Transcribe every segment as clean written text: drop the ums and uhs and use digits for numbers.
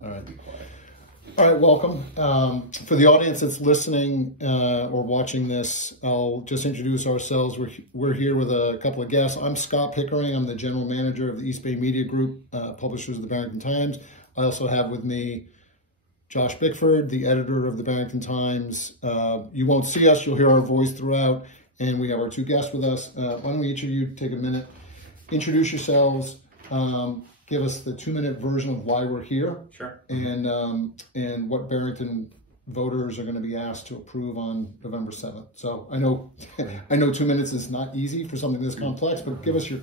All right. All right, welcome. For the audience that's listening or watching this, I'll just introduce ourselves. We're here with a couple of guests. I'm Scott Pickering. I'm the general manager of the East Bay Media Group, publishers of the Barrington Times. I also have with me Josh Bickford, the editor of the Barrington Times. You won't see us, you'll hear our voice throughout, and we have our two guests with us. Why don't we each of you take a minute, introduce yourselves, give us the 2-minute version of why we're here. Sure. And what Barrington voters are going to be asked to approve on November 7th. So I know 2 minutes is not easy for something this complex, but give us your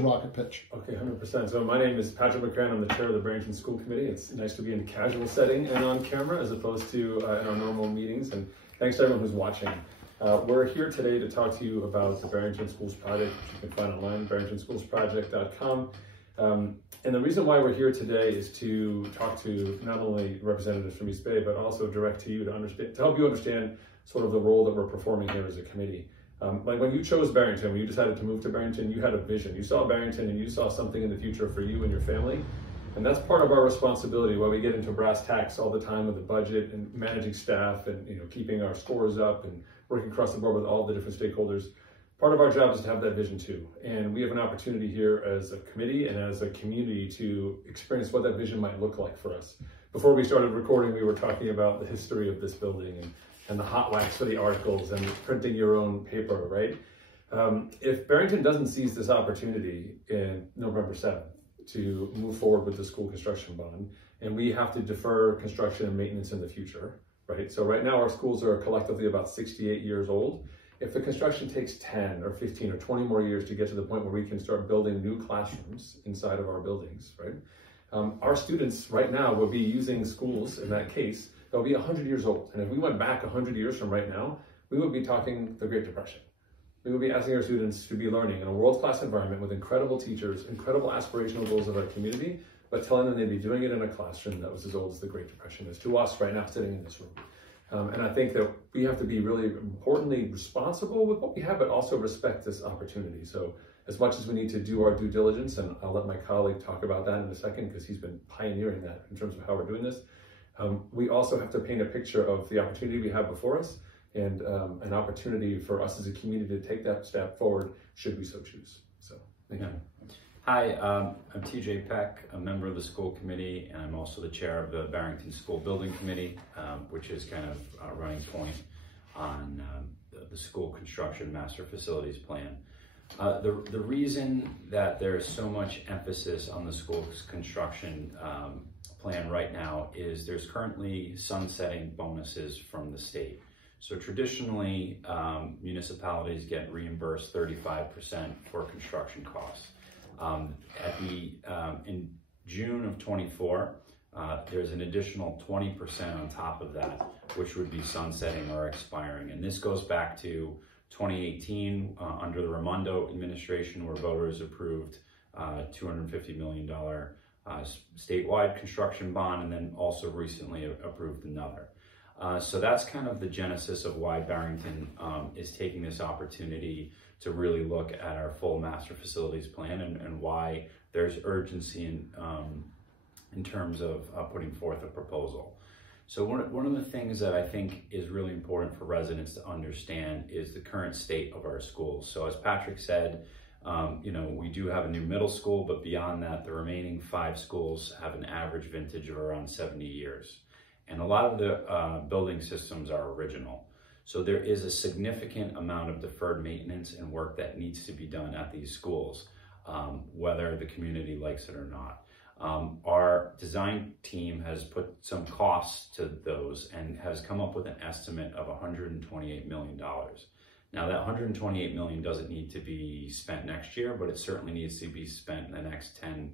rocket pitch. Okay, 100%. So my name is Patrick McCran. I'm the chair of the Barrington School Committee. It's nice to be in a casual setting and on camera as opposed to in our normal meetings. And thanks to everyone who's watching. We're here today to talk to you about the Barrington Schools Project, which you can find online, barringtonschoolsproject.com. And the reason why we're here today is to talk to not only representatives from East Bay, but also direct to you to help you understand sort of the role that we're performing here as a committee. Like when you chose Barrington, when you decided to move to Barrington, you had a vision. You saw Barrington and you saw something in the future for you and your family. And that's part of our responsibility while we get into brass tacks all the time with the budget and managing staff and keeping our scores up and working across the board with all the different stakeholders. Part of our job is to have that vision too. And we have an opportunity here as a committee and as a community to experience what that vision might look like for us. Before we started recording, we were talking about the history of this building and the hot wax for the articles and printing your own paper, right? If Barrington doesn't seize this opportunity in November 7th to move forward with the school construction bond, and we have to defer construction and maintenance in the future, right? So right now our schools are collectively about 68 years old. If the construction takes 10 or 15 or 20 more years to get to the point where we can start building new classrooms inside of our buildings, right? Our students right now will be using schools, in that case, they'll be 100 years old. And if we went back 100 years from right now, we would be talking the Great Depression. We would be asking our students to be learning in a world-class environment with incredible teachers, incredible aspirational goals of our community, but telling them they'd be doing it in a classroom that was as old as the Great Depression is to us right now sitting in this room. And I think that we have to be really importantly responsible with what we have, but also respect this opportunity. So as much as we need to do our due diligence, and I'll let my colleague talk about that in a second because he's been pioneering that in terms of how we're doing this, we also have to paint a picture of the opportunity we have before us and an opportunity for us as a community to take that step forward should we so choose. So thank you. Hi, I'm TJ Peck, a member of the school committee, and I'm also the chair of the Barrington School Building Committee, which is kind of a running point on the school construction master facilities plan. The reason that there's so much emphasis on the school's construction plan right now is there's currently sunsetting bonuses from the state. So traditionally, municipalities get reimbursed 35% for construction costs. In June of 24, there's an additional 20% on top of that, which would be sunsetting or expiring. And this goes back to 2018 under the Raimondo administration, where voters approved $250 million statewide construction bond, and then also recently approved another. So that's kind of the genesis of why Barrington is taking this opportunity to really look at our full master facilities plan and why there's urgency in terms of putting forth a proposal. So one of the things that I think is really important for residents to understand is the current state of our schools. So as Patrick said, we do have a new middle school, but beyond that, the remaining 5 schools have an average vintage of around 70 years. And a lot of the building systems are original. So there is a significant amount of deferred maintenance and work that needs to be done at these schools, whether the community likes it or not. Our design team has put some costs to those and has come up with an estimate of $128 million. Now that $128 million doesn't need to be spent next year, but it certainly needs to be spent in the next 10,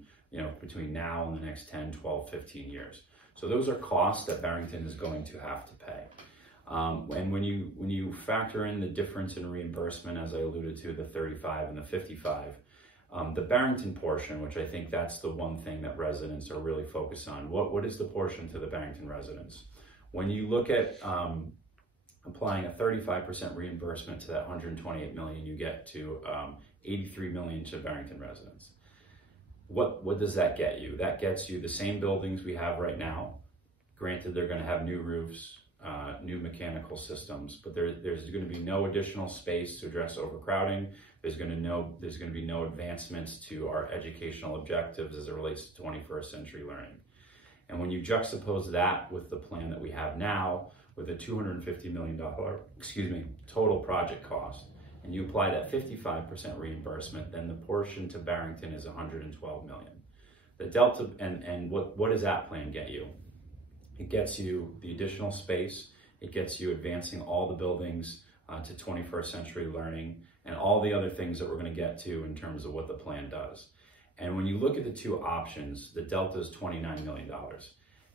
between now and the next 10, 12, 15 years. So those are costs that Barrington is going to have to pay. And when you factor in the difference in reimbursement, as I alluded to, the 35 and the 55, the Barrington portion, which I think that's the one thing that residents are really focused on. What is the portion to the Barrington residents? When you look at applying a 35% reimbursement to that 128 million, you get to 83 million to Barrington residents. What does that get you? That gets you the same buildings we have right now. Granted, they're going to have new roofs, new mechanical systems, but there's going to be no additional space to address overcrowding. There's going to be no advancements to our educational objectives as it relates to 21st century learning. And when you juxtapose that with the plan that we have now, with a $250 million, total project cost, and you apply that 55% reimbursement, then the portion to Barrington is $112 million. The delta, and what does that plan get you? It gets you the additional space. It gets you advancing all the buildings to 21st century learning and all the other things that we're going to get to in terms of what the plan does. And when you look at the two options, the delta is $29 million.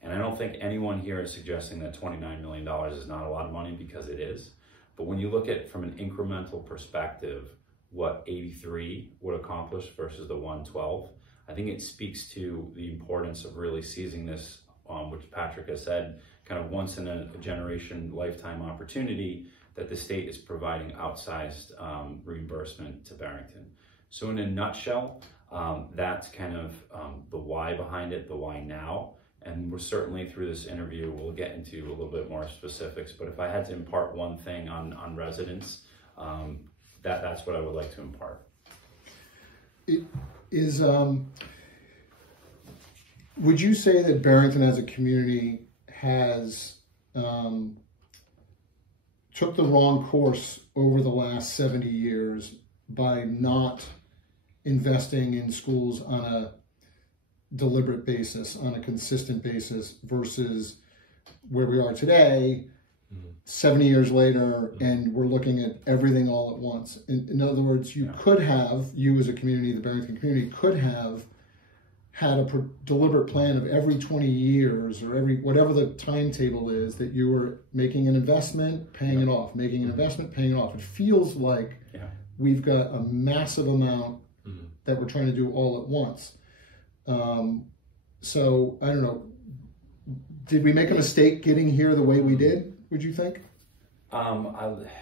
And I don't think anyone here is suggesting that $29 million is not a lot of money, because it is. But when you look at it from an incremental perspective, what 83 would accomplish versus the 112, I think it speaks to the importance of really seizing this, which Patrick has said, kind of once in a generation lifetime opportunity that the state is providing outsized reimbursement to Barrington. So in a nutshell, that's kind of the why behind it, the why now. And we're certainly, through this interview, we'll get into a little bit more specifics, but if I had to impart one thing on residents, that's what I would like to impart. It is, would you say that Barrington as a community has took the wrong course over the last 70 years by not investing in schools on a deliberate basis, on a consistent basis, versus where we are today, 70 years later, and we're looking at everything all at once? In other words, you could have, you as a community, the Barrington community, could have had a deliberate plan of every 20 years or every, whatever the timetable is, that you were making an investment, paying it off, making an investment, paying it off. It feels like we've got a massive amount that we're trying to do all at once. So I don't know, did we make a mistake getting here the way we did, would you think? The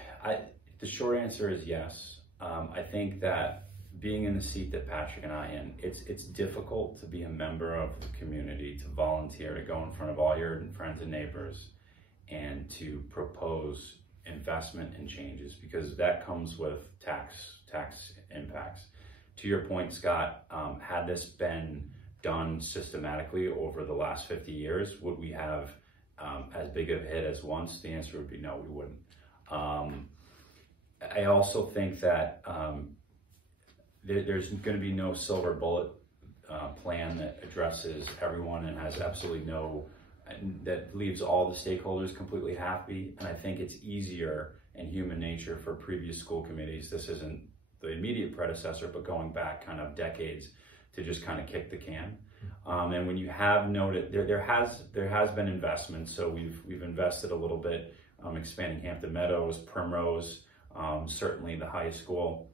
short answer is yes. I think that being in the seat that Patrick and I in, it's difficult to be a member of the community, to volunteer, to go in front of all your friends and neighbors and to propose investment and changes, because that comes with tax impacts. To your point, Scott, had this been done systematically over the last 50 years, would we have as big of a hit as once? The answer would be no, we wouldn't. I also think that there's going to be no silver bullet plan that addresses everyone and has absolutely no, that leaves all the stakeholders completely happy. And I think it's easier in human nature for previous school committees, this isn't the immediate predecessor, but going back kind of decades, to just kind of kick the can. And when you have noted, there has been investment. So we've invested a little bit, expanding Hampton Meadows, Primrose, certainly the high school.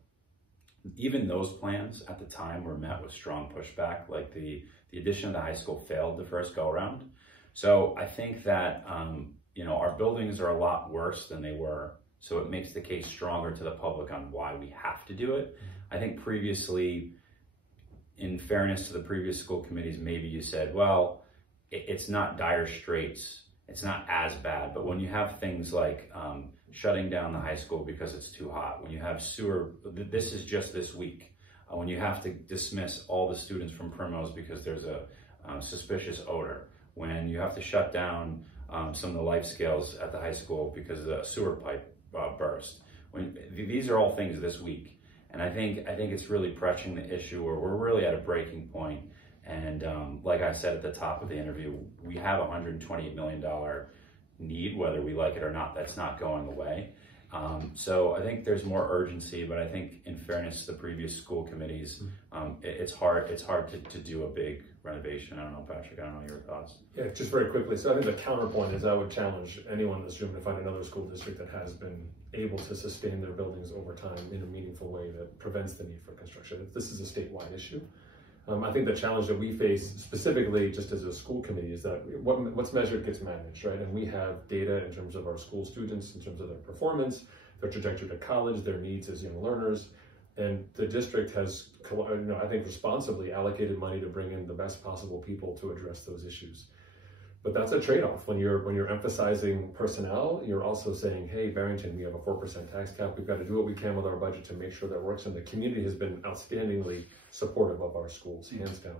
Even those plans at the time were met with strong pushback, like the addition of the high school failed the first go around. So I think that, our buildings are a lot worse than they were. So it makes the case stronger to the public on why we have to do it. I think previously, in fairness to the previous school committees, maybe you said, well, it's not dire straits, it's not as bad. But when you have things like shutting down the high school because it's too hot, when you have sewer, this is just this week, when you have to dismiss all the students from Primrose because there's a suspicious odor, when you have to shut down some of the life scales at the high school because the sewer pipe burst. These are all things this week. And I think it's really pressing the issue where we're really at a breaking point. And like I said at the top of the interview, we have a $128 million need, whether we like it or not. That's not going away. So I think there's more urgency, but I think in fairness to the previous school committees, it's hard to do a big renovation. I don't know, Patrick, I don't know your thoughts. Yeah, just very quickly. So I think the counterpoint is I would challenge anyone in this room to find another school district that has been able to sustain their buildings over time in a meaningful way that prevents the need for construction. This is a statewide issue. I think the challenge that we face specifically just as a school committee is that what's measured gets managed, right? And we have data in terms of our school students, in terms of their performance, their trajectory to college, their needs as young learners. And the district has, I think, responsibly allocated money to bring in the best possible people to address those issues. But that's a trade-off. When you're emphasizing personnel, you're also saying, hey, Barrington, we have a 4% tax cap. We've got to do what we can with our budget to make sure that works. And the community has been outstandingly supportive of our schools, hands down.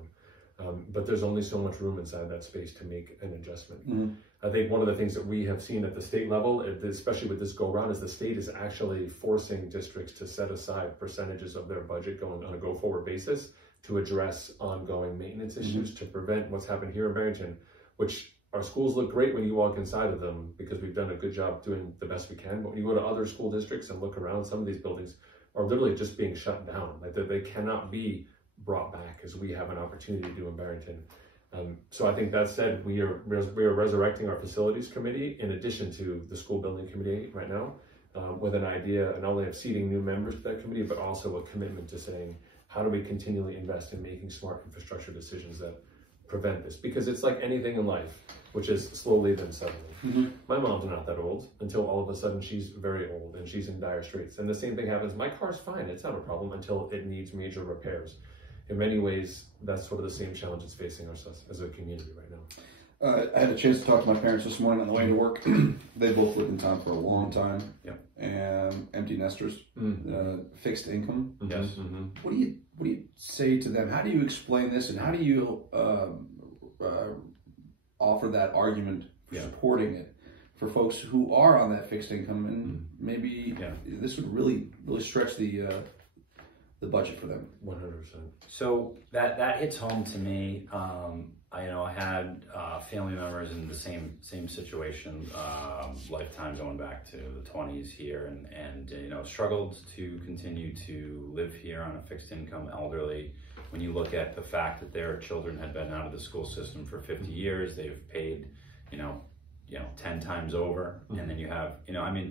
But there's only so much room inside that space to make an adjustment. Mm-hmm. I think one of the things that we have seen at the state level, especially with this go-around, is the state is actually forcing districts to set aside percentages of their budget going on a go-forward basis to address ongoing maintenance issues, to prevent what's happened here in Barrington, which our schools look great when you walk inside of them because we've done a good job doing the best we can. But when you go to other school districts and look around, some of these buildings are literally just being shut down. Like they cannot be brought back as we have an opportunity to do in Barrington. So I think that said, we are resurrecting our facilities committee in addition to the school building committee right now, with an idea not only of seating new members to that committee, but also a commitment to saying, how do we continually invest in making smart infrastructure decisions that prevent this? Because it's like anything in life, which is slowly then suddenly. Mm-hmm. My mom's not that old until all of a sudden she's very old and she's in dire straits. And the same thing happens. My car's fine. It's not a problem until it needs major repairs. In many ways, that's sort of the same challenge it's facing ourselves as a community right now. I had a chance to talk to my parents this morning on the way to work. They both lived in town for a long time. Yep. And empty nesters, fixed income. Yes. Mm-hmm. What do you say to them? How do you explain this, and how do you offer that argument for supporting it for folks who are on that fixed income, and maybe this would really stretch the budget for them? 100%. So that hits home to me. I had family members in the same situation, lifetime going back to the 20s here, and struggled to continue to live here on a fixed income, elderly. When you look at the fact that their children had been out of the school system for 50 years, they've paid, 10 times over. And then you have,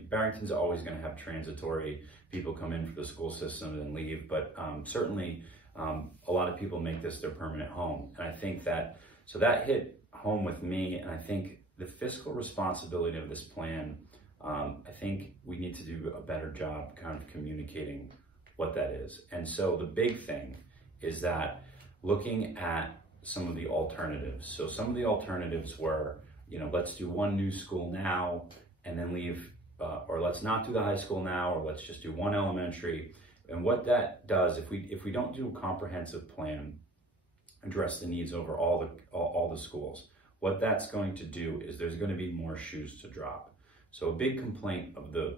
Barrington's always going to have transitory people come in for the school system and leave, but certainly a lot of people make this their permanent home. And I think that hit home with me, and I think the fiscal responsibility of this plan, I think we need to do a better job kind of communicating what that is. And so the big thing is that looking at some of the alternatives. So some of the alternatives were, let's do one new school now and then leave, or let's not do the high school now, or let's just do one elementary. And what that does, if we don't do a comprehensive plan, address the needs over all the schools, what that's going to do is there's going to be more shoes to drop. So a big complaint of the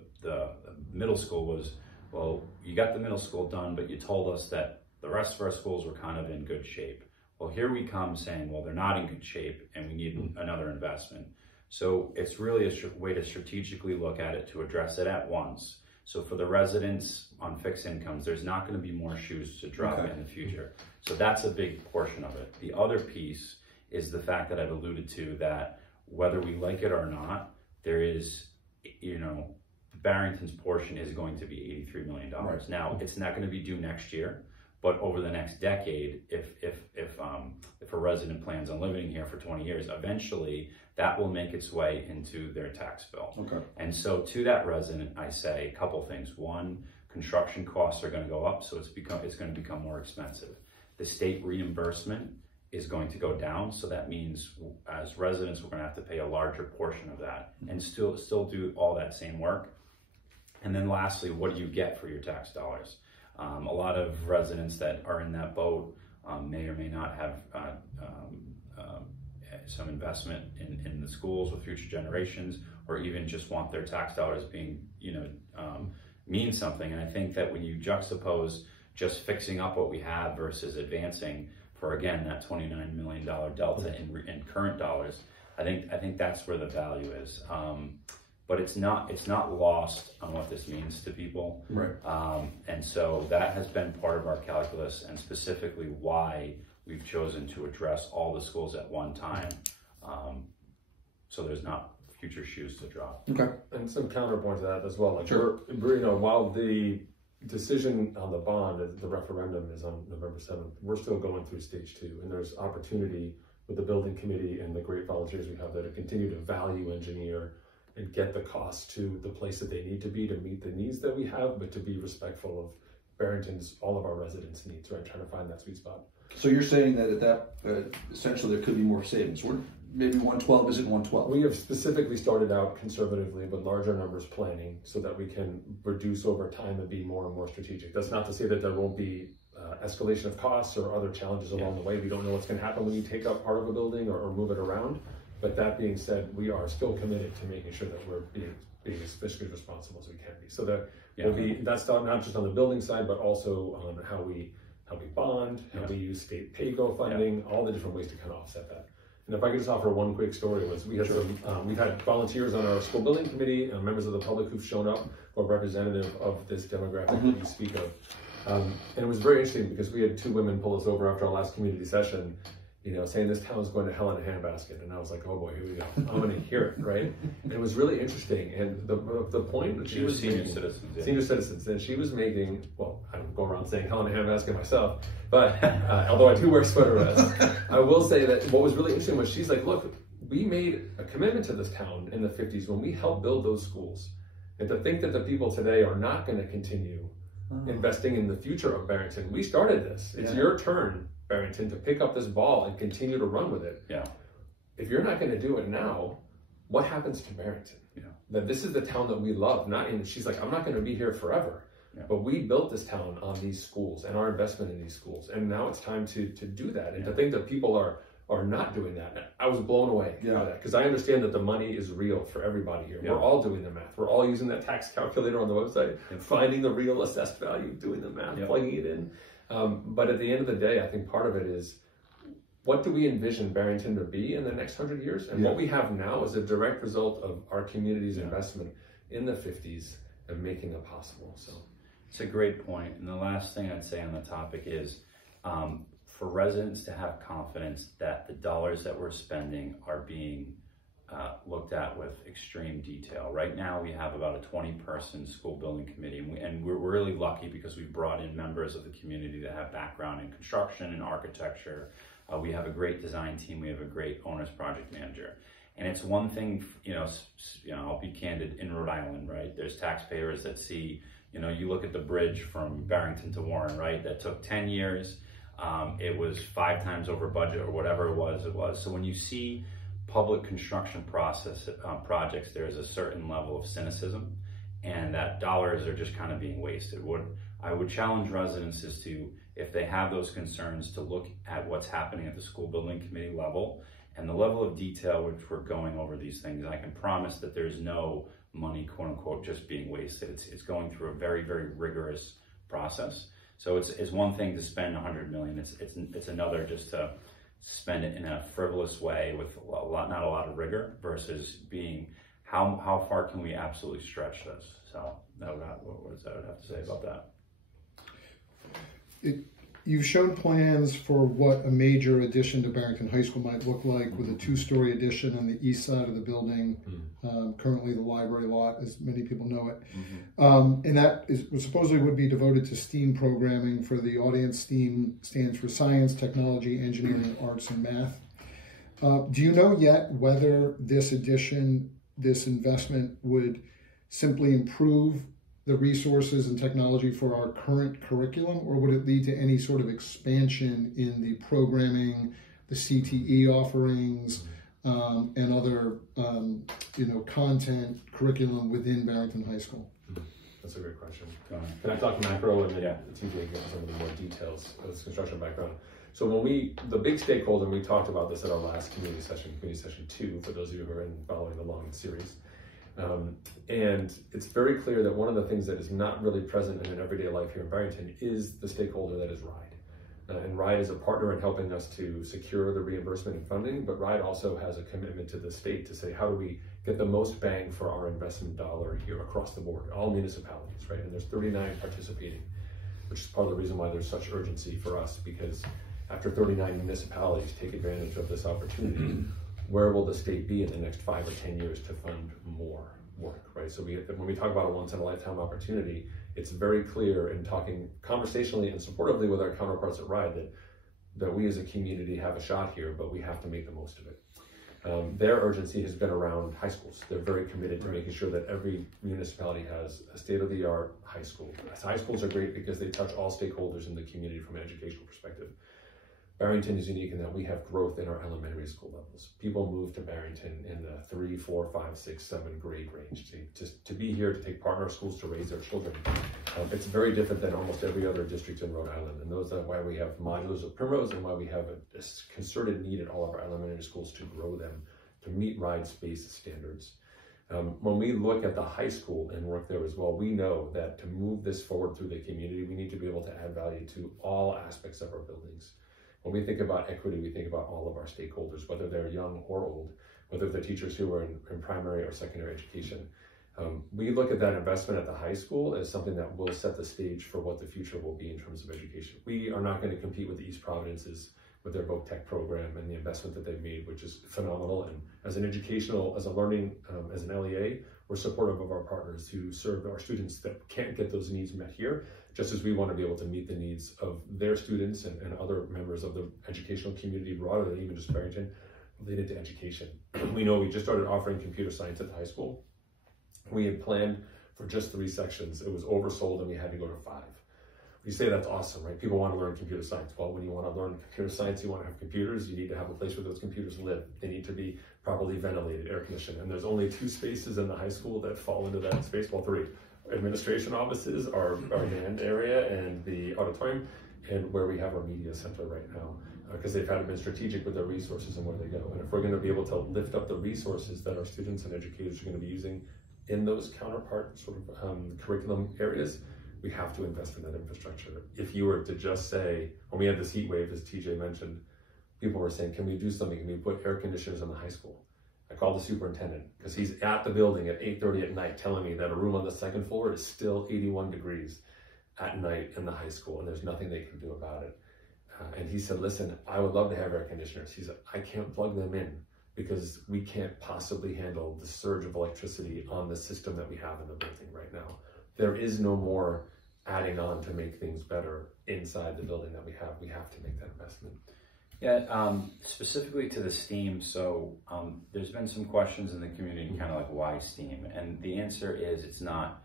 middle school was, well, you got the middle school done, but you told us that the rest of our schools were kind of in good shape. Well, here we come saying, well, they're not in good shape and we need another investment. So it's really a way to strategically look at it to address it at once. So for the residents on fixed incomes, there's not going to be more shoes to drop in the future. So that's a big portion of it. The other piece is the fact that I've alluded to, that whether we like it or not, there is, Barrington's portion is going to be $83 million. Right. Now, it's not going to be due next year, but over the next decade, if a resident plans on living here for 20 years, eventually that will make its way into their tax bill. Okay. And so to that resident, I say a couple things. One, construction costs are going to go up, so it's going to become more expensive. The state reimbursement is going to go down, so that means as residents, we're going to have to pay a larger portion of that and still do all that same work. And then lastly, what do you get for your tax dollars? A lot of residents that are in that boat may or may not have some investment in the schools with future generations, or even just want their tax dollars being, mean something. And I think that when you juxtapose just fixing up what we have versus advancing for, again, that $29 million delta in current dollars, I think that's where the value is. But it's not lost on what this means to people. Right. And so that has been part of our calculus, and specifically why we've chosen to address all the schools at one time. So there's not future shoes to drop. Okay. And some counterpoint to that as well. Like sure. While the decision on the bond, the referendum is on November 7th, we're still going through stage 2, and there's opportunity with the building committee and the great volunteers we have there to continue to value engineer and get the costs to the place that they need to be to meet the needs that we have, but to be respectful Barrington's, all of our residents' needs, right? Trying to find that sweet spot. So you're saying that at that, essentially there could be more savings. Maybe 112 isn't 112. We have specifically started out conservatively with larger numbers planning so that we can reduce over time and be more and more strategic. That's not to say that there won't be escalation of costs or other challenges along the way. We don't know what's going to happen when you take up part of a building or move it around. But that being said, we are still committed to making sure that we're being as fiscally responsible as we can be. So that will be, that's not just on the building side, but also on how we bond, how we use state pay-go funding, all the different ways to kind of offset that. And if I could just offer one quick story, was we had we've had volunteers on our school building committee and members of the public who've shown up or representative of this demographic that you speak of. And it was very interesting because we had two women pull us over after our last community session, you know, saying this town's going to hell in a handbasket. And I was like, oh boy, here we go. I'm going to hear it, right? And it was really interesting. And the point that she was senior citizens. Yeah. Senior citizens. And she was making, well, I don't go around saying hell in a handbasket myself, but although I do wear sweater vests, I will say that what was really interesting was she's like, look, we made a commitment to this town in the 50s when we helped build those schools. And to think that the people today are not going to continue investing in the future of Barrington. We started this. It's your turn, Barrington, to pick up this ball and continue to run with it. Yeah. If you're not going to do it now, what happens to Barrington? Yeah. That this is the town that we love. She's like, I'm not going to be here forever. Yeah. But we built this town on these schools and our investment in these schools. And now it's time to do that. And to think that people are not doing that. I was blown away by that because I understand that the money is real for everybody here. Yeah. We're all doing the math. We're all using that tax calculator on the website and finding the real assessed value, doing the math, plugging it in. But at the end of the day, I think part of it is, what do we envision Barrington to be in the next 100 years? And what we have now is a direct result of our community's investment in the 50s and making it possible. So it's a great point. And the last thing I'd say on the topic is, for residents to have confidence that the dollars that we're spending are being looked at with extreme detail. Right now we have about a 20-person school building committee, and we're really lucky because we've brought in members of the community that have background in construction and architecture. We have a great design team. We have a great owner's project manager. And it's one thing, I'll be candid, in Rhode Island, right? There's taxpayers that see, you look at the bridge from Barrington to Warren, right? That took 10 years. It was 5 times over budget or whatever it was. So when you see public construction projects, there's a certain level of cynicism and that dollars are just kind of being wasted. What I would challenge residents is to, if they have those concerns, to look at what's happening at the school building committee level and the level of detail which we're going over these things. I can promise that there's no money, quote unquote, just being wasted. It's going through a very, very rigorous process. So it's one thing to spend $100 million. It's another just to spend it in a frivolous way with not a lot of rigor versus being how far can we absolutely stretch this. So what does that have to say about that? You've shown plans for what a major addition to Barrington High School might look like, with a 2-story addition on the east side of the building, currently the library lot, as many people know it. And that supposedly would be devoted to STEAM programming for the audience. STEAM stands for science, technology, engineering, arts, and math. Do you know yet whether this addition, this investment, would simply improve the resources and technology for our current curriculum, or would it lead to any sort of expansion in the programming, the CTE offerings, and other content curriculum within Barrington High School? That's a great question. Can I talk macro and then TJ get some of the more details of this construction background? So the big stakeholder, and we talked about this at our last community session 2, for those of you who are following along in the series. And it's very clear that one of the things that is not really present in an everyday life here in Barrington is the stakeholder that is RIDE. And RIDE is a partner in helping us to secure the reimbursement and funding, but RIDE also has a commitment to the state to say, how do we get the most bang for our investment dollar here across the board, all municipalities, right? And there's 39 participating, which is part of the reason why there's such urgency for us, because after 39 municipalities take advantage of this opportunity, where will the state be in the next 5 or 10 years to fund more work, right? So when we talk about a once-in-a-lifetime opportunity, it's very clear in talking conversationally and supportively with our counterparts at RIDE that we as a community have a shot here, but we have to make the most of it. Their urgency has been around high schools. They're very committed to making sure that every municipality has a state-of-the-art high school. High schools are great because they touch all stakeholders in the community from an educational perspective. Barrington is unique in that we have growth in our elementary school levels. People move to Barrington in the 3, 4, 5, 6, 7 grade range to be here, to take part in our schools, to raise their children. It's very different than almost every other district in Rhode Island, and those are why we have modulars of Primrose and why we have a concerted need in all of our elementary schools to grow them to meet ride space standards. When we look at the high school and work there as well, we know that to move this forward through the community, we need to be able to add value to all aspects of our buildings. When we think about equity, we think about all of our stakeholders, whether they're young or old, whether they're teachers who are in primary or secondary education. We look at that investment at the high school as something that will set the stage for what the future will be in terms of education. We are not going to compete with the East Providences with their Voc Tech program and the investment that they've made, which is phenomenal. And as an educational, as a learning, as an LEA, we're supportive of our partners who serve our students that can't get those needs met here, just as we want to be able to meet the needs of their students and other members of the educational community broader than even just Barrington related to education. We know we just started offering computer science at the high school. We had planned for just 3 sections. It was oversold and we had to go to 5. You say that's awesome, right? People want to learn computer science. Well, when you want to learn computer science, you want to have computers, you need to have a place where those computers live. They need to be properly ventilated, air conditioned. And there's only 2 spaces in the high school that fall into that space. Well, 3. Administration offices, our band area and the auditorium, and where we have our media center right now, because they've had to be strategic with their resources and where they go. And if we're going to be able to lift up the resources that our students and educators are going to be using in those counterpart sort of curriculum areas, we have to invest in that infrastructure. If you were to just say, when we had this heat wave, as TJ mentioned, people were saying, can we do something? Can we put air conditioners in the high school? I called the superintendent because he's at the building at 8:30 at night telling me that a room on the 2nd floor is still 81 degrees at night in the high school and there's nothing they can do about it. And he said, listen, I would love to have air conditioners. He said, I can't plug them in because we can't possibly handle the surge of electricity on the system that we have in the building right now. There is no more adding on to make things better inside the building that we have. We have to make that investment. Yeah, specifically to the STEAM, so there's been some questions in the community kind of like why STEAM, and the answer is it's not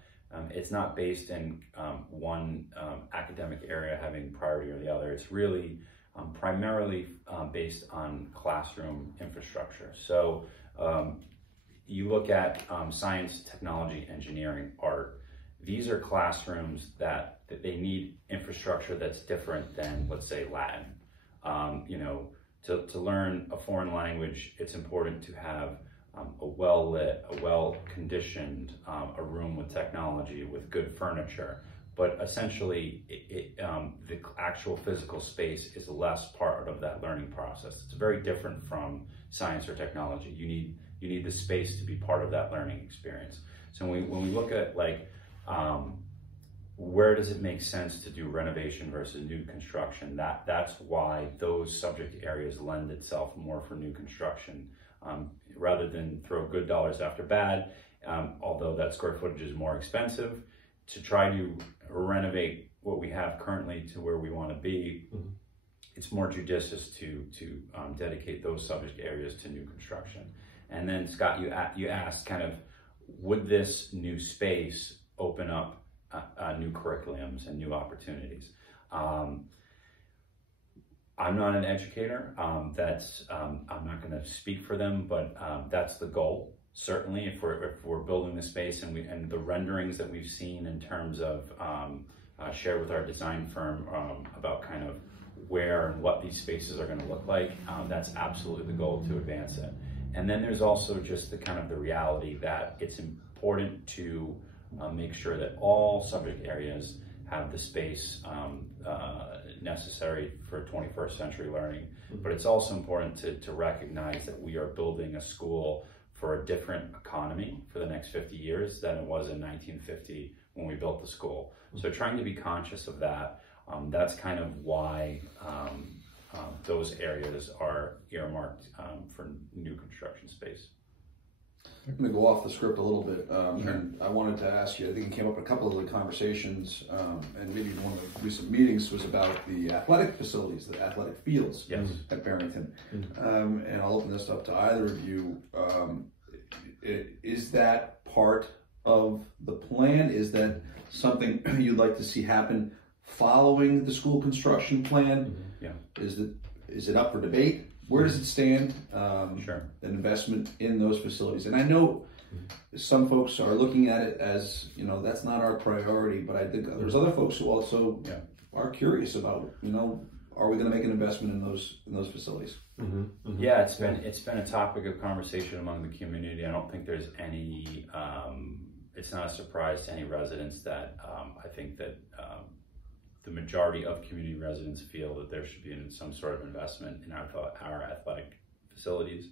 based in one academic area having priority or the other. It's really primarily based on classroom infrastructure. So you look at science, technology, engineering, art. These are classrooms that they need infrastructure that's different than, let's say, Latin. You know, to learn a foreign language, it's important to have a well-lit, a well-conditioned, a room with technology, with good furniture. But essentially, the actual physical space is less part of that learning process. It's very different from science or technology. You need the space to be part of that learning experience. So when we look at like, where does it make sense to do renovation versus new construction? That's why those subject areas lend itself more for new construction, rather than throw good dollars after bad. Although that square footage is more expensive, to try to renovate what we have currently to where we want to be, it's more judicious to dedicate those subject areas to new construction. And then Scott, you asked kind of, would this new space open up new curriculums and new opportunities? I'm not an educator. I'm not going to speak for them, but that's the goal. Certainly, if we're building the space and the renderings that we've seen in terms of share with our design firm about kind of where and what these spaces are going to look like, that's absolutely the goal to advance it. And then there's also just the kind of the reality that it's important to make sure that all subject areas have the space necessary for 21st century learning. But it's also important to recognize that we are building a school for a different economy for the next 50 years than it was in 1950 when we built the school. So trying to be conscious of that, that's kind of why those areas are earmarked for new construction space. I'm going to go off the script a little bit, and I wanted to ask you, I think it came up in a couple of the conversations, and maybe one of the recent meetings was about the athletic facilities, the athletic fields at Barrington. And I'll open this up to either of you. Is that part of the plan? Is that something you'd like to see happen following the school construction plan? Is it up for debate? Where does it stand? Sure. An investment in those facilities. And I know some folks are looking at it as, you know, that's not our priority, but I think there's other folks who also are curious about, you know, are we going to make an investment in those facilities? Yeah, it's been a topic of conversation among the community. I don't think there's any, it's not a surprise to any residents that I think that the majority of community residents feel that there should be some sort of investment in our athletic facilities.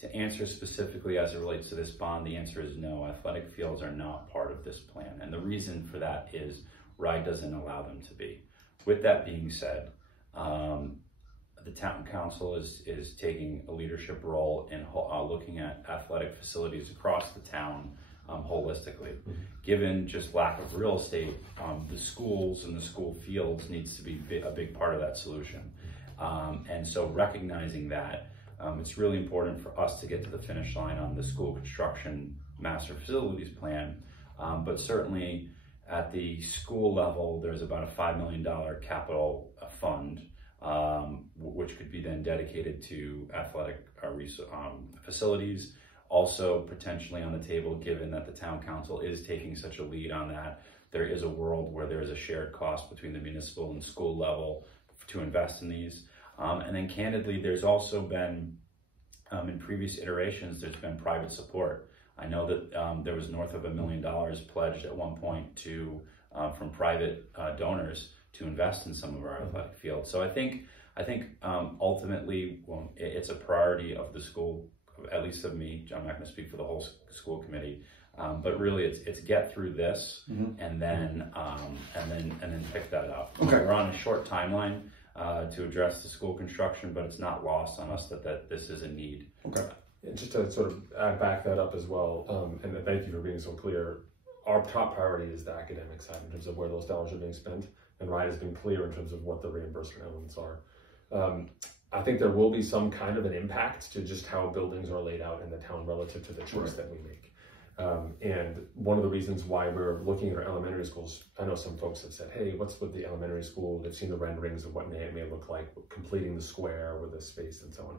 To answer specifically as it relates to this bond, the answer is no. Athletic fields are not part of this plan. And the reason for that is RIDE doesn't allow them to be. With that being said, the town council is taking a leadership role in looking at athletic facilities across the town holistically. Given just lack of real estate, the schools and the school fields needs to be a big part of that solution. And so recognizing that, it's really important for us to get to the finish line on the school construction master facilities plan. But certainly at the school level, there's about a $5 million capital fund, which could be then dedicated to athletic facilities. Also potentially on the table, given that the town council is taking such a lead on that, there is a world where there is a shared cost between the municipal and school level to invest in these. And then candidly, there's also been, in previous iterations, there's been private support. I know that there was north of $1 million pledged at one point to from private donors to invest in some of our athletic fields. So I think ultimately, well, it's a priority of the school, at least of me. I'm not going to speak for the whole school committee, but really it's get through this and then pick that up. Okay. We're on a short timeline to address the school construction, but it's not lost on us that this is a need. Okay. And just to sort of back that up as well, and thank you for being so clear, our top priority is the academic side in terms of where those dollars are being spent, and RIDE has been clear in terms of what the reimbursement elements are. I think there will be some kind of an impact to just how buildings are laid out in the town relative to the choice that we make. And one of the reasons why we're looking at our elementary schools, I know some folks have said, hey, what's with the elementary school? They've seen the renderings of what it may look like, completing the square with the space and so on.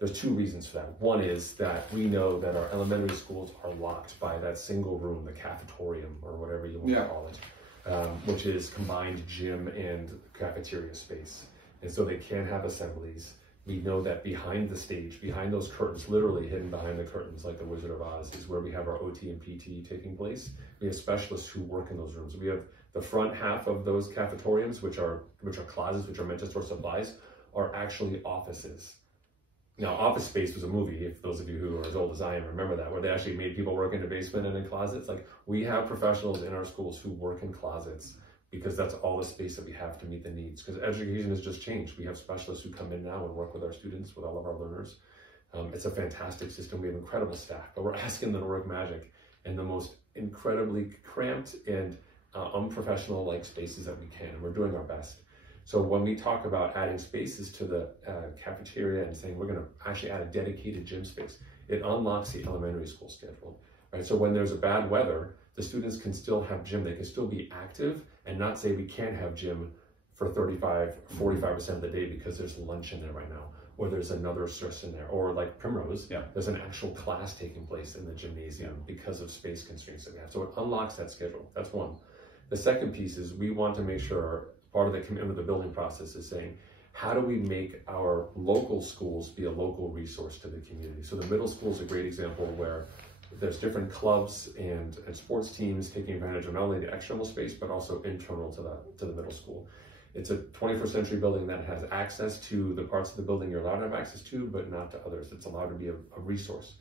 There's two reasons for that. One is that we know that our elementary schools are locked by that single room, the cafetorium, or whatever you want to call it, which is combined gym and cafeteria space. And so they can't have assemblies. We know that behind the stage, behind those curtains, literally hidden behind the curtains like the Wizard of Oz, is where we have our OT and PT taking place. We have specialists who work in those rooms. We have the front half of those cafetoriums, which are closets, which are meant to store supplies, are actually offices. Now, Office Space was a movie, if those of you who are as old as I am remember that, where they actually made people work in the basement and in closets. Like, we have professionals in our schools who work in closets because that's all the space that we have to meet the needs. Because education has just changed. We have specialists who come in now and work with our students, with all of our learners. It's a fantastic system. We have incredible staff, but we're asking them to work magic in the most incredibly cramped and unprofessional-like spaces that we can, and we're doing our best. So when we talk about adding spaces to the cafeteria and saying we're going to actually add a dedicated gym space, it unlocks the elementary school schedule, right? So when there's a bad weather, the students can still have gym. They can still be active and not say we can't have gym for 45% of the day because there's lunch in there right now, or there's another source in there, or like Primrose, there's an actual class taking place in the gymnasium because of space constraints that we have. So it unlocks that schedule. That's one. The second piece is we want to make sure part of the commitment of the building process is saying, how do we make our local schools be a local resource to the community? So the middle school is a great example where there's different clubs and sports teams taking advantage of not only the external space, but also internal to the middle school. It's a 21st century building that has access to the parts of the building you're allowed to have access to, but not to others. It's allowed to be a resource.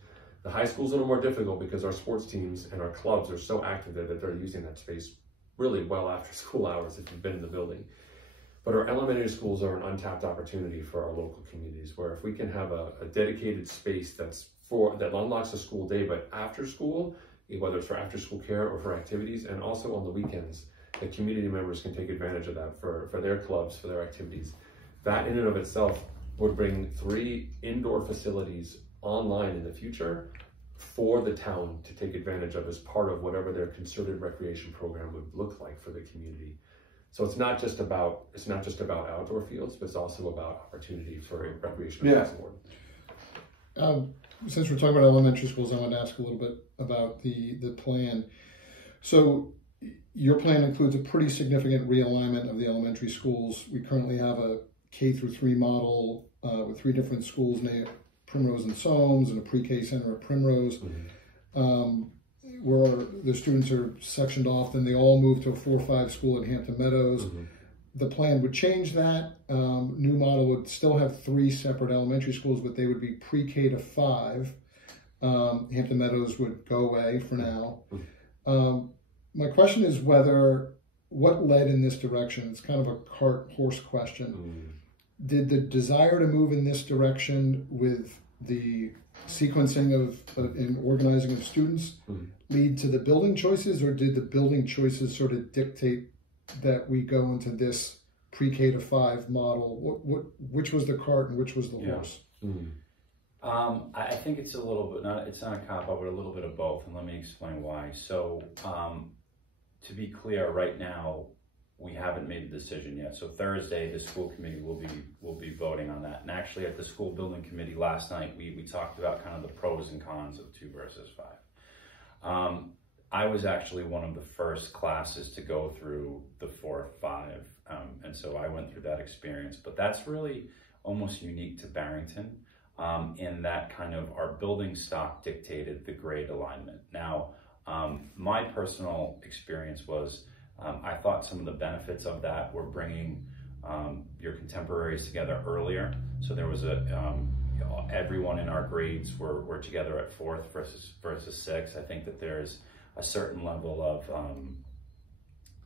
The high school is a little more difficult because our sports teams and our clubs are so active there that they're using that space really well after school hours if you've been in the building. But our elementary schools are an untapped opportunity for our local communities, where if we can have a dedicated space that's that unlocks the school day, but after school, whether it's for after school care or for activities, and also on the weekends, the community members can take advantage of that for their clubs, for their activities. That in and of itself would bring 3 indoor facilities online in the future for the town to take advantage of as part of whatever their concerted recreation program would look like for the community. So it's not just about outdoor fields, but it's also about opportunity for recreation across the board. Since we're talking about elementary schools, I want to ask a little bit about the plan. So your plan includes a pretty significant realignment of the elementary schools. We currently have a K-3 model with 3 different schools, Primrose and Soames, and a pre-K center at Primrose, where the students are sectioned off. Then they all move to a 4-5 school in Hampton Meadows. The plan would change that. New model would still have 3 separate elementary schools, but they would be pre-K to 5. Hampton Meadows would go away for now. My question is what led in this direction? It's kind of a cart-horse question. Did the desire to move in this direction with the sequencing of and organizing of students lead to the building choices, or did the building choices sort of dictate that we go into this pre-K to 5 model? Which was the cart and which was the horse? I think it's a little bit, it's not a cop-out, but a little bit of both, and let me explain why. So to be clear, right now, we haven't made the decision yet. So Thursday, the school committee will be voting on that. And actually at the school building committee last night, we talked about kind of the pros and cons of 2 versus 5. I was actually one of the first classes to go through the 4-5. And so I went through that experience, but that's really almost unique to Barrington in that kind of our building stock dictated the grade alignment. Now, my personal experience was, I thought some of the benefits of that were bringing your contemporaries together earlier. So there was everyone in our grades were together at 4th versus 6th. I think that there's a certain level of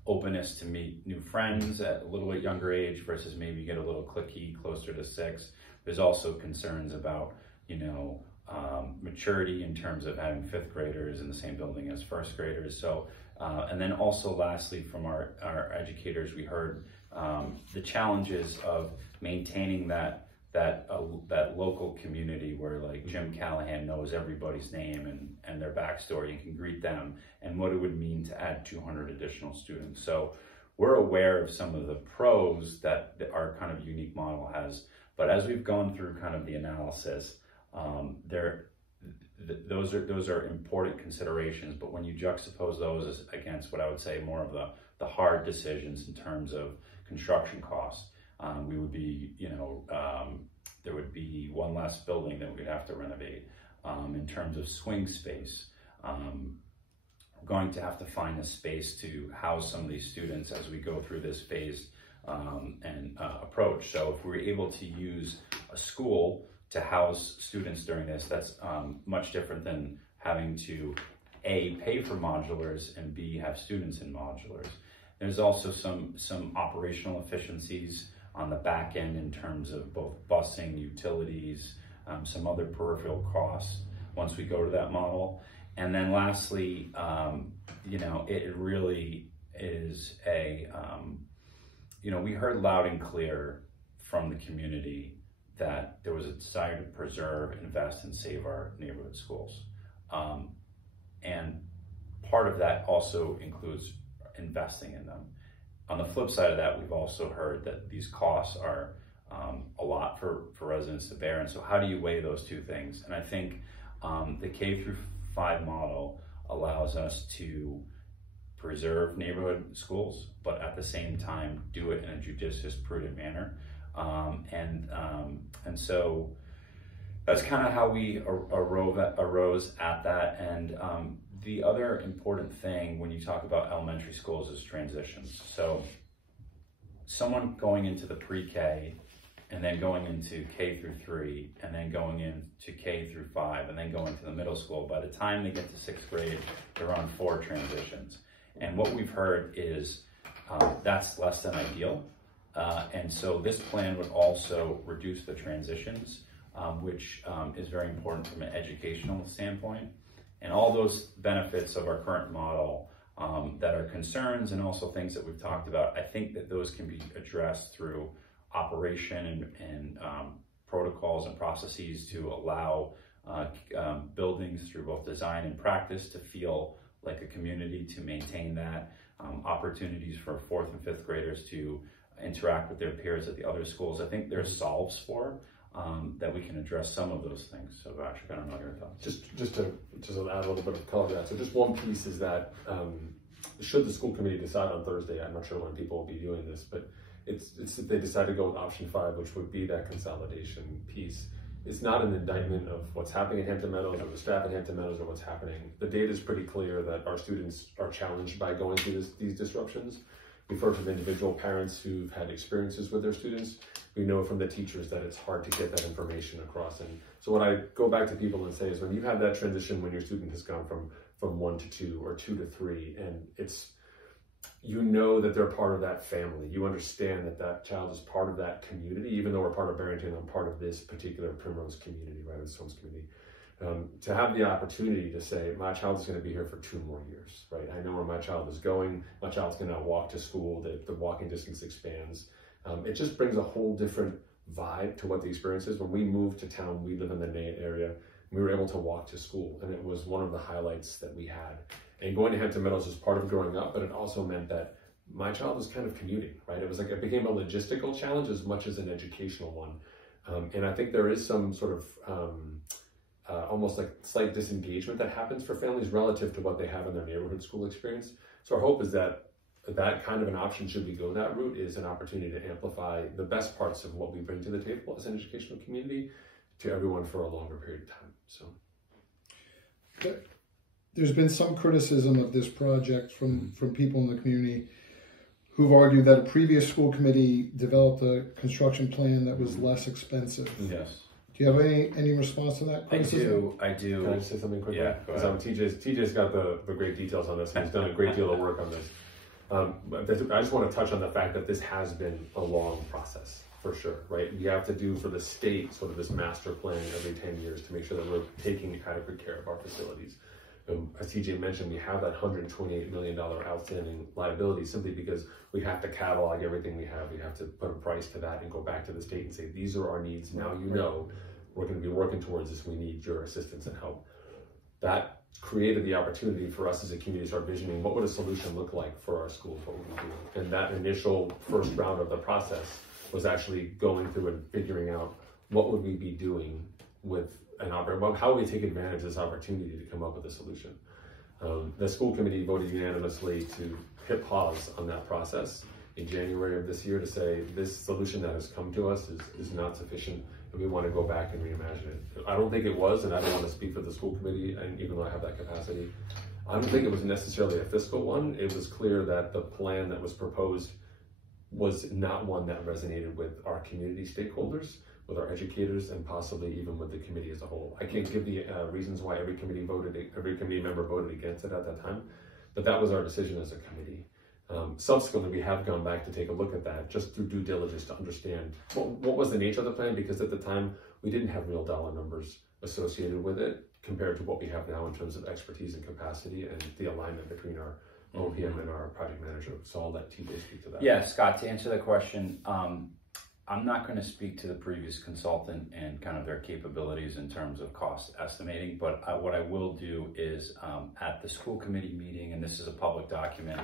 openness to meet new friends at a little bit younger age versus maybe get a little cliquey closer to 6. There's also concerns about, maturity in terms of having 5th graders in the same building as 1st graders. So, and then also lastly, from our educators, we heard the challenges of maintaining that local community where like Jim Callahan knows everybody's name and their backstory and can greet them, and what it would mean to add 200 additional students. So we're aware of some of the pros that our kind of unique model has, but as we've gone through kind of the analysis, those are important considerations, but when you juxtapose those against what I would say more of the hard decisions in terms of construction costs, we would be, there would be one less building that we'd have to renovate. In terms of swing space, we're going to have to find a space to house some of these students as we go through this phased approach. So if we're able to use a school to house students during this, that's much different than having to A, pay for modulars, and B, have students in modulars. There's also some operational efficiencies on the back end in terms of both busing, utilities, some other peripheral costs once we go to that model. And then lastly, it really is we heard loud and clear from the community that there was a desire to preserve, invest, and save our neighborhood schools. And part of that also includes investing in them. On the flip side of that, we've also heard that these costs are a lot for residents to bear. And so how do you weigh those two things? And I think the K-5 model allows us to preserve neighborhood schools, but at the same time do it in a judicious, prudent manner. And so that's kind of how we arose at that. And the other important thing when you talk about elementary schools is transitions. So someone going into the pre-K and then going into K-3 and then going into K-5 and then going to the middle school, by the time they get to 6th grade, they're on 4 transitions. And what we've heard is that's less than ideal. And so this plan would also reduce the transitions which is very important from an educational standpoint. And all those benefits of our current model that are concerns and also things that we've talked about, I think that those can be addressed through operation and protocols and processes to allow buildings through both design and practice to feel like a community, to maintain that, opportunities for 4th and 5th graders to interact with their peers at the other schools. I think there's solves for that we can address some of those things. So Patrick, I don't know your thoughts. Just to add a little bit of color to that. So just one piece is that should the school committee decide on Thursday, I'm not sure when people will be doing this, but it's if they decide to go with option 5, which would be that consolidation piece. It's not an indictment of what's happening at Hampton Meadows or the staff at Hampton Meadows or what's happening. The data is pretty clear that our students are challenged by going through these disruptions. We've heard from individual parents who've had experiences with their students. We know from the teachers that it's hard to get that information across. And so what I go back to people and say is when you have that transition, when your student has gone from 1 to 2 or 2 to 3, and it's, you know that they're part of that family. You understand that that child is part of that community, even though we're part of Barrington, I'm part of this particular Primrose community, right, this Holmes community. To have the opportunity to say, my child is going to be here for 2 more years, right? I know where my child is going. My child's going to walk to school. The walking distance expands. It just brings a whole different vibe to what the experience is. When we moved to town, we live in the Nate area. We were able to walk to school, and it was one of the highlights that we had. And going to Hampton Meadows was part of growing up, but it also meant that my child was kind of commuting, right? It was like, it became a logistical challenge as much as an educational one. And I think there is some sort of almost like slight disengagement that happens for families relative to what they have in their neighborhood school experience. So our hope is that that kind of an option, should we go that route, is an opportunity to amplify the best parts of what we bring to the table as an educational community to everyone for a longer period of time. So there's been some criticism of this project from people in the community who've argued that a previous school committee developed a construction plan that was less expensive. Yes. Do you have any response to that criticism? I do. Can I just say something quickly? Yeah, go ahead. TJ's got the great details on this, and he's done a great deal of work on this. But I just want to touch on the fact that this has been a long process, for sure, right? You have to do for the state sort of this master plan every 10 years to make sure that we're taking adequate care of our facilities. As TJ mentioned, we have that $128 million outstanding liability simply because we have to catalog everything we have. We have to put a price to that and go back to the state and say, these are our needs. Now you know we're going to be working towards this. We need your assistance and help. That created the opportunity for us as a community to start visioning what would a solution look like for our schools, what would we do? And that initial first round of the process was actually going through and figuring out what would we be doing with an opportunity, how would we take advantage of this opportunity to come up with a solution. The school committee voted unanimously to hit pause on that process in January of this year to say this solution that has come to us is not sufficient and we want to go back and reimagine it. I don't think it was, and I don't want to speak for the school committee, and even though I have that capacity, I don't think it was necessarily a fiscal one. It was clear that the plan that was proposed was not one that resonated with our community stakeholders, with our educators, and possibly even with the committee as a whole. I can't give the reasons why every committee member voted against it at that time, but that was our decision as a committee. Subsequently, we have gone back to take a look at that just through due diligence to understand what was the nature of the plan, because at the time we didn't have real dollar numbers associated with it compared to what we have now in terms of expertise and capacity and the alignment between our OPM and our project manager. So I'll let TJ speak to that. Yeah, Scott, to answer the question, I'm not going to speak to the previous consultant and kind of their capabilities in terms of cost estimating, but what I will do is at the school committee meeting, and this is a public document,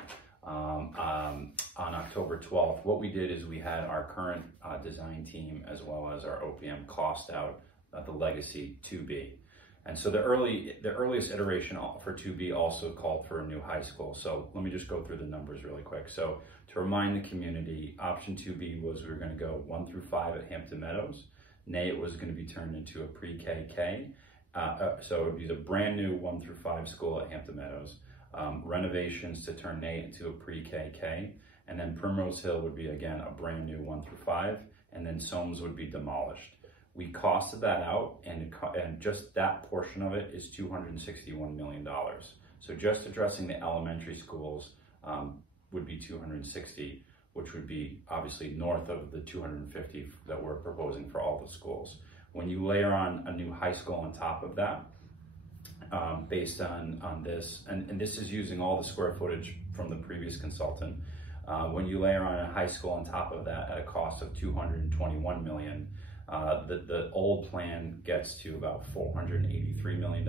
on October 12th, what we did is we had our current design team as well as our OPM cost out the legacy 2B. And so the earliest iteration for 2B also called for a new high school. So let me just go through the numbers really quick. So to remind the community, option 2B was we were going to go 1 through 5 at Hampton Meadows. It was going to be turned into a pre-KK. So it would be the brand new 1 through 5 school at Hampton Meadows. Renovations to turn Nate into a pre-KK. And then Primrose Hill would be, again, a brand new 1 through 5. And then Soames would be demolished. We costed that out, and just that portion of it is $261 million. So just addressing the elementary schools would be 260, which would be obviously north of the 250 that we're proposing for all the schools. When you layer on a new high school on top of that, based on this, and this is using all the square footage from the previous consultant, when you layer on a high school on top of that at a cost of $221 million, the old plan gets to about $483 million.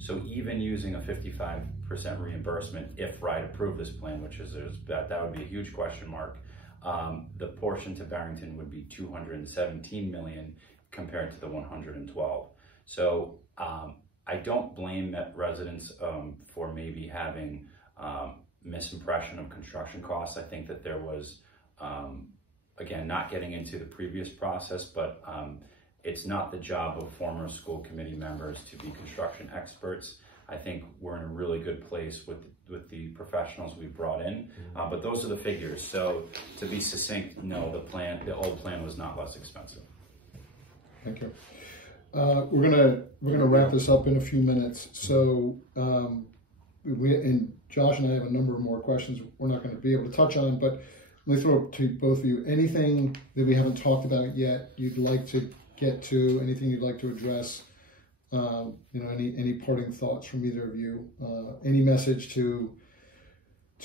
So even using a 55% reimbursement, if RIDE approved this plan, which is that would be a huge question mark, the portion to Barrington would be $217 million compared to the 112. So I don't blame residents for maybe having misimpression of construction costs. I think that there was, again, not getting into the previous process, but it's not the job of former school committee members to be construction experts. I think we're in a really good place with the professionals we brought in, but those are the figures. So to be succinct, no, the old plan was not less expensive. Thank you. We're gonna wrap this up in a few minutes. So and Josh and I have a number of more questions we're not going to be able to touch on, but let me throw it to both of you. Anything that we haven't talked about yet you'd like to get to? Anything you'd like to address? Any parting thoughts from either of you? Any message to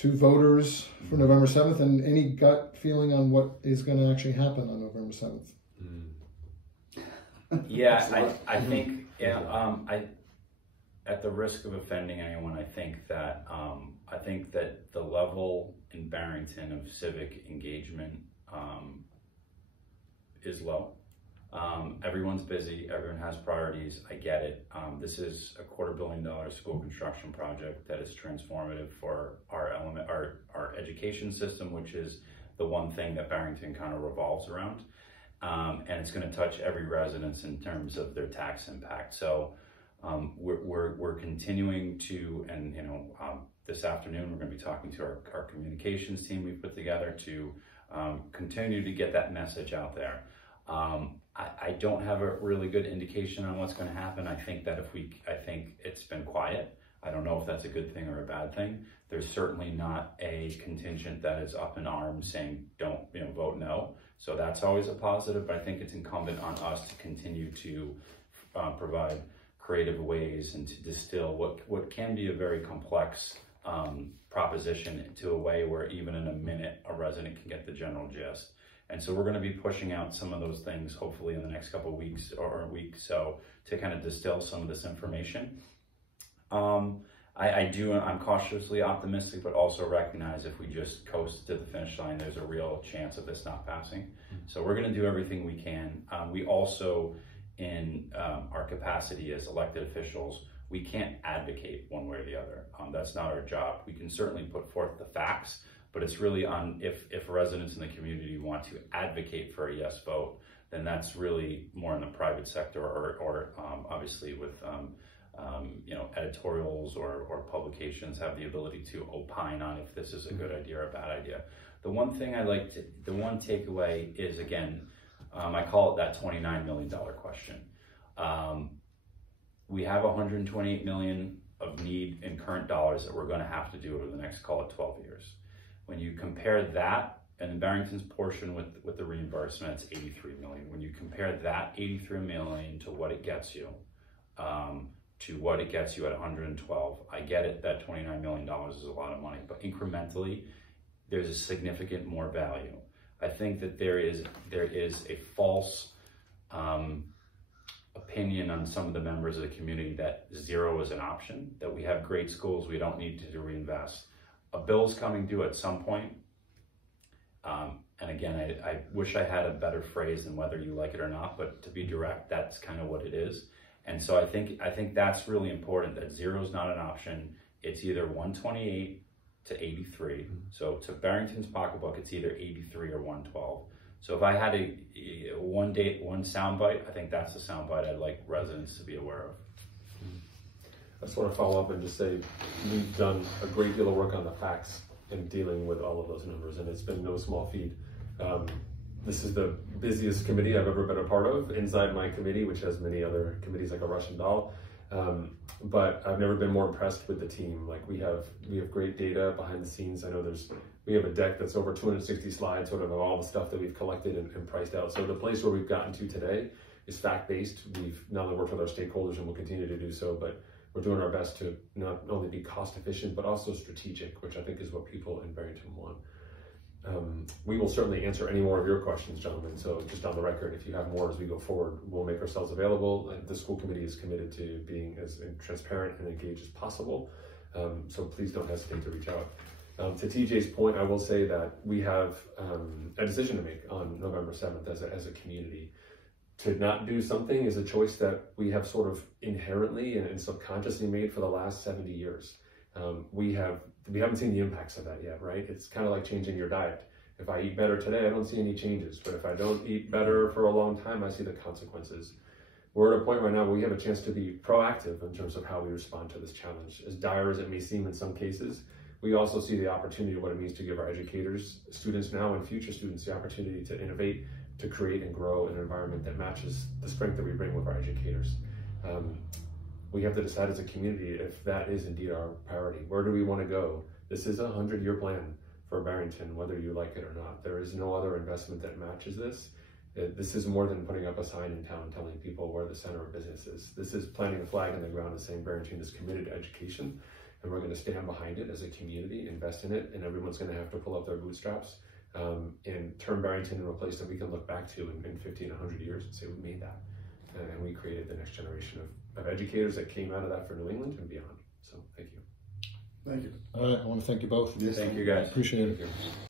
voters for November 7th, and any gut feeling on what is going to actually happen on November 7th? Yeah, I think, at the risk of offending anyone, I think that the level in Barrington of civic engagement is low. Everyone's busy, everyone has priorities, I get it. This is a $250 million school construction project that is transformative for our education system, which is the one thing that Barrington kind of revolves around. And it's going to touch every residence in terms of their tax impact. So we're continuing to, and this afternoon we're going to be talking to our communications team we've put together to continue to get that message out there. I don't have a really good indication on what's going to happen. I think it's been quiet. I don't know if that's a good thing or a bad thing. There's certainly not a contingent that is up in arms saying don't vote no. So that's always a positive, but I think it's incumbent on us to continue to provide creative ways and to distill what can be a very complex proposition into a way where even in a minute a resident can get the general gist. And so we're going to be pushing out some of those things hopefully in the next couple of weeks or a week so to kind of distill some of this information. I'm cautiously optimistic, but also recognize if we just coast to the finish line, there's a real chance of this not passing. So we're going to do everything we can. We also, in our capacity as elected officials, we can't advocate one way or the other. That's not our job. We can certainly put forth the facts, but it's really on if residents in the community want to advocate for a yes vote, then that's really more in the private sector or obviously with editorials or publications have the ability to opine on if this is a good idea or a bad idea. The one thing the one takeaway is, again, I call it that $29 million question. We have $128 million of need in current dollars that we're going to have to do over the next, call it 12 years. When you compare that, and Barrington's portion with the reimbursement, it's $83 million. When you compare that $83 million to what it gets you, at 112, I get it that $29 million is a lot of money, but incrementally, there's a significant more value. I think that there is a false opinion on some of the members of the community that zero is an option, that we have great schools, we don't need to reinvest. A bill's coming due at some point. And again, I wish I had a better phrase than whether you like it or not, but to be direct, that's kind of what it is. And so I think that's really important, that zero is not an option. It's either 128 to 83. So to Barrington's pocketbook, it's either 83 or 112. So if I had one soundbite, I think that's the soundbite I'd like residents to be aware of. I just want to follow up and just say we've done a great deal of work on the facts in dealing with all of those numbers, and it's been no small feat. This is the busiest committee I've ever been a part of inside my committee, which has many other committees like a Russian doll. But I've never been more impressed with the team. Like we have great data behind the scenes. I know we have a deck that's over 260 slides, sort of all the stuff that we've collected and priced out. So the place where we've gotten to today is fact-based. We've not only worked with our stakeholders and will continue to do so, but we're doing our best to not only be cost efficient, but also strategic, which I think is what people in Barrington want. We will certainly answer any more of your questions, gentlemen. So just on the record, if you have more as we go forward, we'll make ourselves available. The school committee is committed to being as transparent and engaged as possible. So please don't hesitate to reach out. To TJ's point, I will say that we have a decision to make on November 7th as a community. To not do something is a choice that we have sort of inherently and subconsciously made for the last 70 years. We haven't seen the impacts of that yet, right? It's kind of like changing your diet. If I eat better today, I don't see any changes. But if I don't eat better for a long time, I see the consequences. We're at a point right now where we have a chance to be proactive in terms of how we respond to this challenge. As dire as it may seem in some cases, we also see the opportunity of what it means to give our educators, students now and future students, the opportunity to innovate, to create and grow in an environment that matches the strength that we bring with our educators. We have to decide as a community if that is indeed our priority. Where do we want to go? This is a 100-year plan for Barrington, whether you like it or not. There is no other investment that matches this. This is more than putting up a sign in town telling people where the center of business is. This is planting a flag in the ground and saying Barrington is committed to education, and we're going to stand behind it as a community, invest in it, and everyone's going to have to pull up their bootstraps and turn Barrington into a place that we can look back to in 50 and 100 years and say we made that. And we created the next generation of educators that came out of that for New England and beyond. So thank you. Thank you. All right, I want to thank you both. Thank you, guys. Appreciate it.